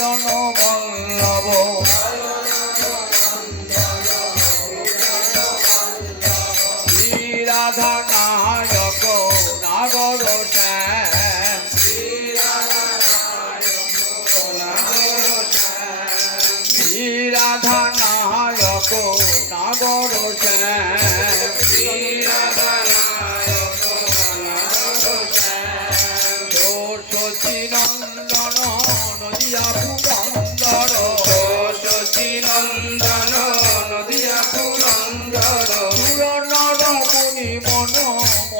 ভূষণ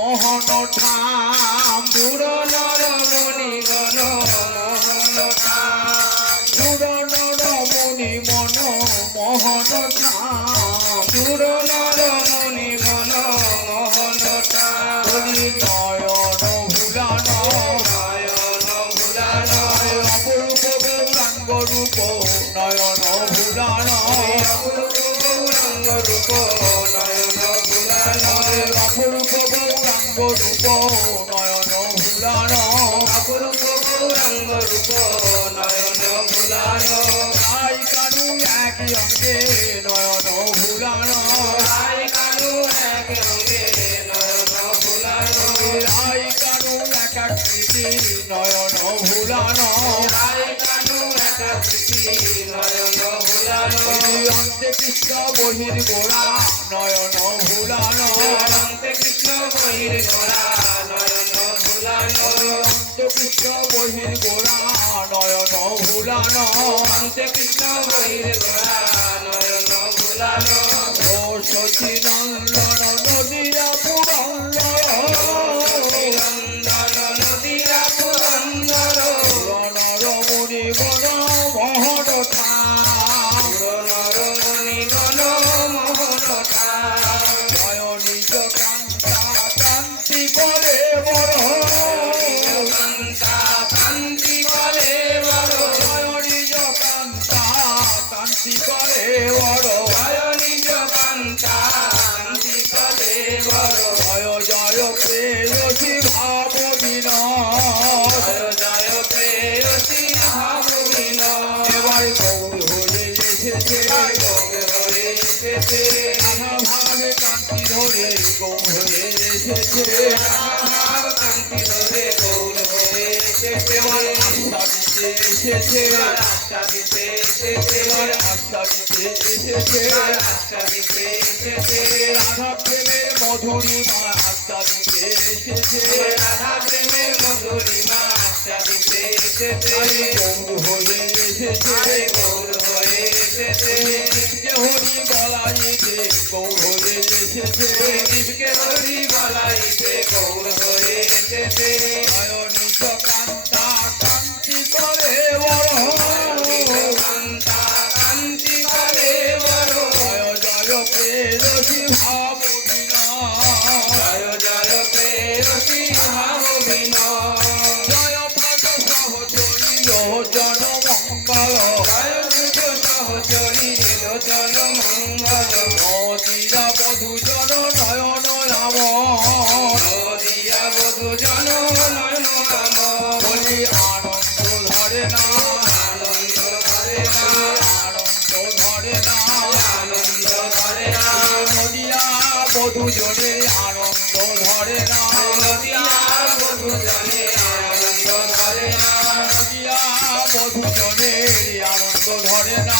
মোহন ঠাম পুর নর মণি গণ মোহন পুরনর মুনি মন, মোহন ঠাম পুর নর মণি গণ মোহন বলি নয়ন ভুলান। অপরূপ গৌরাঙ্গ রূপ নয়ন ভুলান আই কানু এক অঙ্গে নয়ন ভুলান আই কানু এক অঙ্গে নয়ন ভুলান আই কানু এক আকৃতি নয়ন ভুলান আই কানু একাকৃতি নয়ন ভুলান অন্তে কৃষ্ণ বহির গোড়া নয়ন ভুলান অনন্তে কৃষ্ণ বহির গোড়া অন্ত কৃষ্ণ বহির গোড়া নয়ন ভুলান অনন্তে কৃষ্ণ বহির গোড়া নয়ন ভুলান ও সচি এসেছে দিতে এসেছে আশা এসেছে রাস্তা এসেছে রাধা প্রেমের মধুরিমা আশা এসেছে রাধা প্রেমের মধুরিমা দিতে এসেছে গৌর হয়ে এসেছে গৌর হয়ে এসেছে যে হরি গলাইতে গৌর হয়ে এসেছে জীবকে হরি বলাইতে গৌর হয়ে এসেছে জয় লোচন মঙ্গল নদিয়া বধূজন নয়ন নাম বধু জন নয়ন রাম বলি আনন্দ না আনন্দ ধরে না আনন্দ ধরে না আনন্দ ধরে না নদিয়া বধূজনে আনন্দ ধরে না নদিয়া বধু জনে আনন্দ ধরে না নদিয়া বধূজনের আনন্দ ধরে না।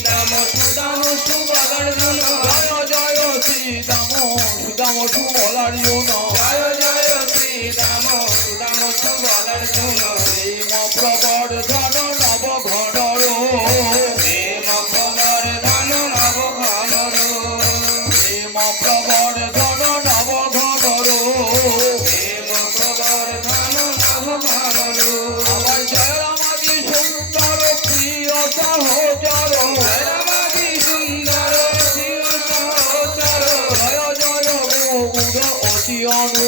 শ্রীরাম সুদাম সুবলার জন জয় জয় শ্রীরাম সুদাম সুবলার জন জয় জয় শ্রীরাম সুদাম সুবলার জন প্রেম প্রবর ধন নব ঘন প্রেম প্রবর ধন নব ঘন প্রেম প্রবর Yay.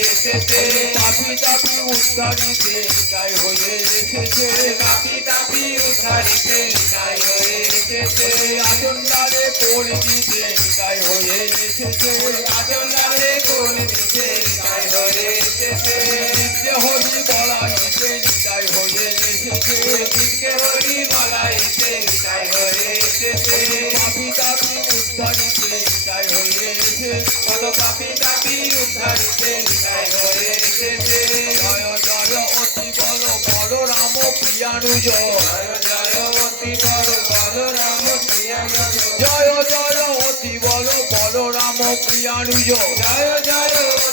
এসেছে তাপি তাপি হয়ে এসেছে રામ પ્રિયાણું જો જય જય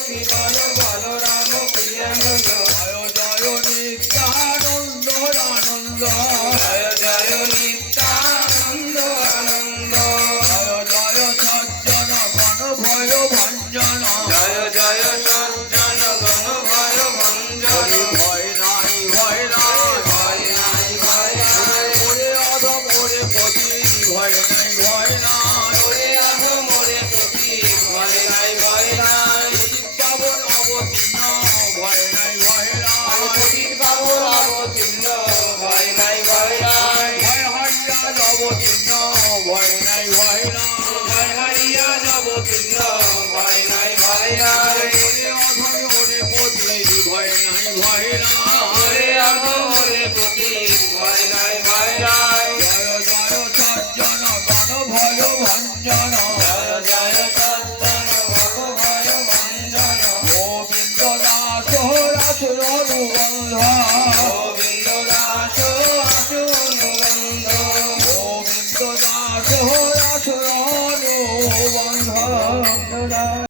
શિવાનંદ